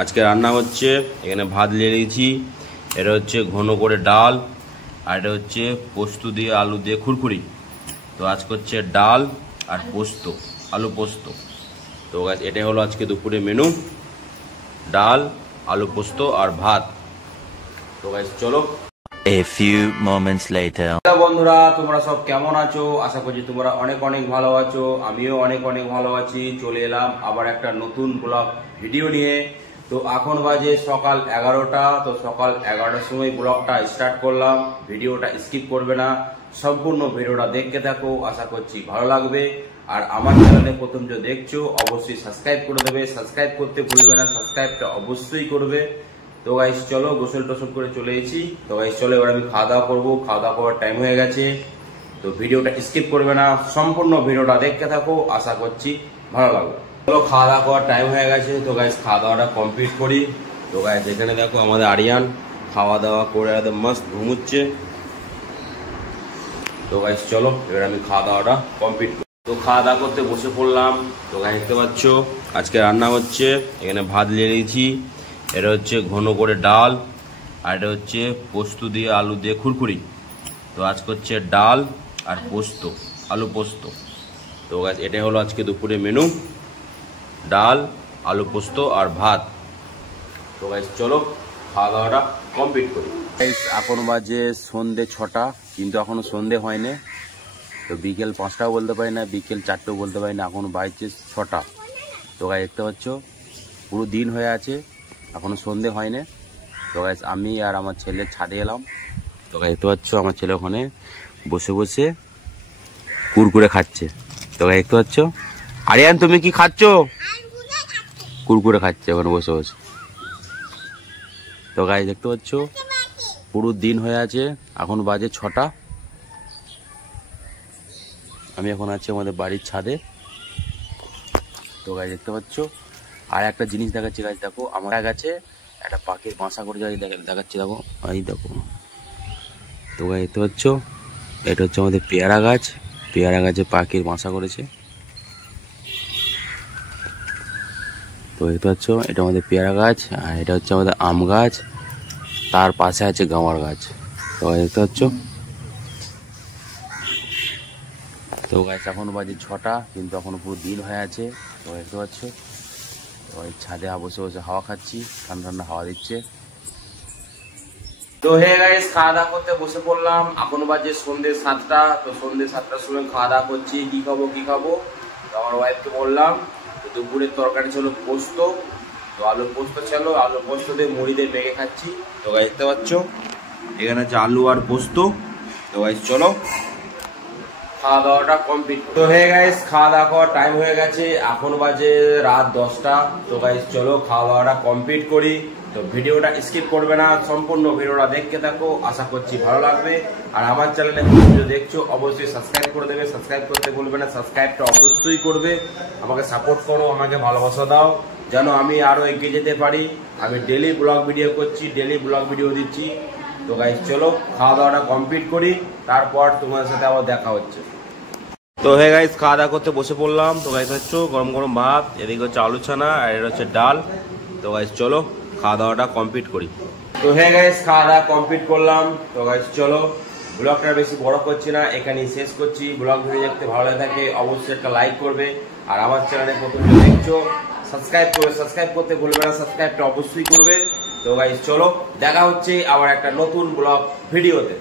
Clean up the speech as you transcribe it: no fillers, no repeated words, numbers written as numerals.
আজকে রান্না হচ্ছে এখানে ভাত লেড়েছি, এটা হচ্ছে ঘন করে ডাল, আর এটা হচ্ছে পোস্ত দিয়ে আলু দিয়ে খুরখুরি। তো আজকে হচ্ছে ডাল আর পোস্ত, আলু পোস্ত। তো এটাই হলো আজকে দুপুরে মেনু, ডাল, আলু পোস্ত আর ভাত। তো গাইস চলো। A few moments later. বন্ধুরা, তোমরা সব কেমন আছো? আশা করছি তোমরা অনেক অনেক ভালো আছো। আমিও অনেক অনেক ভালো আছি। চলে এলাম আবার একটা নতুন ব্লগ ভিডিও নিয়ে। তো এখন বাজে সকাল 11টা। তো সকাল 11টার সময় ব্লগটা স্টার্ট করলাম। ভিডিওটা স্কিপ করবে না, সম্পূর্ণ ভিডিওটা দেখতে থাকো, আশা করছি ভালো লাগবে। আর আমার চ্যানেলে প্রথম যে দেখছো অবশ্যই সাবস্ক্রাইব করে দেবে, সাবস্ক্রাইব করতে ভুলবে না, সাবস্ক্রাইবটা অবশ্যই করবে। তো গাইস চলো, গোসল টোসল করে চলে এসেছি। তো গাইস চলো, এবার আমি খাওয়া দাওয়া করবো। খাওয়া দাওয়া করার টাইম হয়ে গেছে। তো ভিডিওটা স্কিপ করবে না, সম্পূর্ণ ভিডিওটা দেখতে থাকো, আশা করছি ভালো লাগবে। চলো, খাওয়া দাওয়া করার টাইম হয়ে গেছে। তো গাইস খাওয়া দাওয়াটা কমপ্লিট করি। তো গাইস এখানে দেখো আমাদের আরিয়ান খাওয়া দাওয়া করে একদম মস্ত ঘুমুচ্ছে। তো গাইস চলো, এবার আমি খাওয়া দাওয়াটা কমপ্লিট করি। তো খাওয়া দাওয়া করতে বসে পড়লাম। তো গাইস দেখতে পাচ্ছ আজকে রান্না হচ্ছে এখানে ভাত লেড়েছি, এটা হচ্ছে ঘন করে ডাল, আর এটা হচ্ছে পোস্ত দিয়ে আলু দিয়ে খুরখুরি। তো আজকে হচ্ছে ডাল আর পোস্ত, আলু পোস্ত। তো গাইস এটাই হলো আজকে দুপুরে মেনু, ডাল, আলু পোস্ত আর ভাত। তো গাইস চলো খাওয়া দাওয়াটা কমপ্লিট করি। এখন বাজে সন্ধে 6টা, কিন্তু এখনো সন্ধে হয়নি। তো বিকেল 5টাও বলতে পারি না, বিকেল 4টেও বলতে পারি না, এখন বাজছে 6টা। তো গাইস দেখতে পাচ্ছ পুরো দিন হয়ে আছে, এখনো সন্ধে হয়নি। তো গাইস আমি আর আমার ছেলে ছাদে এলাম। তো গাইস দেখতে পাচ্ছ আমার ছেলে ওখানে বসে বসে কুরকুরে খাচ্ছে। তো গাইস দেখতে পাচ্ছ, আরিয়ান তুমি কি খাচ্ছ? কুরকুরে খাচ্ছে ওখানে বসে বসে। তো গাইস দেখতে পাচ্ছ পুরো দিন হয়ে আছে, এখন বাজে 6টা। আমি এখন আছি আমাদের বাড়ির ছাদে। তো গাইস দেখতে পাচ্ছ আর একটা জিনিস দেখাচ্ছি গাইস, দেখো আমার কাছে একটা পাখির বাসা করে দেখাচ্ছি, দেখো এই দেখো। তো গাইস দেখতে পাচ্ছ এটা হচ্ছে আমাদের পেয়ারা গাছ, পেয়ারা গাছে পাখির বাসা করেছে। তো দেখতে পাচ্ছ এটা আমাদের পেয়ারা গাছ, আর এটা হচ্ছে আমাদের আম গাছ, তার পাশে আছে গামার গাছ। তো গাইস দেখতে পাচ্ছ। তো গাইস এখন বাজে 6টা, কিন্তু এখনো পুরো দিন হয়ে আছে। তো দেখতে পাচ্ছ ওই ছাদে বসে বসে হাওয়া খাচ্ছি, ঠান্ডা ঠান্ডা হাওয়া দিচ্ছে। তো হে গাইস খাওয়া দাওয়া করতে বসে পড়লাম। এখন বাজে সন্ধ্যে 7টা। তো সন্ধ্যে 7টার সময় খাওয়া দাওয়া করছি। কি খাবো? তো আমার ওয়াইফকে বললাম দুপুরের তরকারি ছিল পোস্ত, তো আলু পোস্ত ছিল, আলু পোস্ত দিয়ে মুড়ি দিয়ে মেখে খাচ্ছি। তো গাইস দেখতে পাচ্ছ এখানে আছে আলু আর পোস্ত। তো গাইস চলো খাওয়া দাওয়াটা কমপ্লিট। তো হে গাইস খাওয়া দাওয়া করার টাইম হয়ে গেছে, এখন বাজে রাত 10টা। তো গাইস চলো খাওয়া দাওয়াটা কমপ্লিট করি। তো ভিডিওটা স্কিপ করবে না, সম্পূর্ণ ভিডিওটা দেখতে থাকো, আশা করছি ভালো লাগবে। আর আমার চ্যানেলে ভিডিও দেখছো অবশ্যই সাবস্ক্রাইব করে দেবে, সাবস্ক্রাইব করতে ভুলবে না, সাবস্ক্রাইবটা অবশ্যই করবে। আমাকে সাপোর্ট করো, আমাকে ভালোবাসা দাও, যেন আমি আরো এগিয়ে যেতে পারি। আমি ডেলি ব্লগ ভিডিও করছি, ডেলি ব্লগ ভিডিও দিচ্ছি। তো গাইস চলো খাওয়া দাওয়াটা কমপ্লিট করি, তারপর তোমাদের সাথে আবার দেখা হচ্ছে। তো হে গাইস খাওয়া দাওয়া করতে বসে পড়লাম। তো গাইস হচ্ছে গরম গরম ভাত, এদিকে হচ্ছে আলু ছানা, আর এটা হচ্ছে ডাল। তো গাইস চলো খাওয়া দাওয়াটা কমপ্লিট করি। তো হে গাইস খাওয়া দাওয়া কমপ্লিট করলাম। তো গাইস চলো ব্লগটা বেশি বড় করছি না, এখানেই শেষ করছি। ব্লগ ভিডিও দেখতে ভালো লাগে থাকে অবশ্যই একটা লাইক করবে। আর আমার চ্যানেলে প্রথম দেখছো সাবস্ক্রাইব করবে, সাবস্ক্রাইব করতে ভুলবে না, সাবস্ক্রাইবটা অবশ্যই করবে। তো গাইস চলো দেখা হচ্ছে আবার একটা নতুন ব্লগ ভিডিওতে।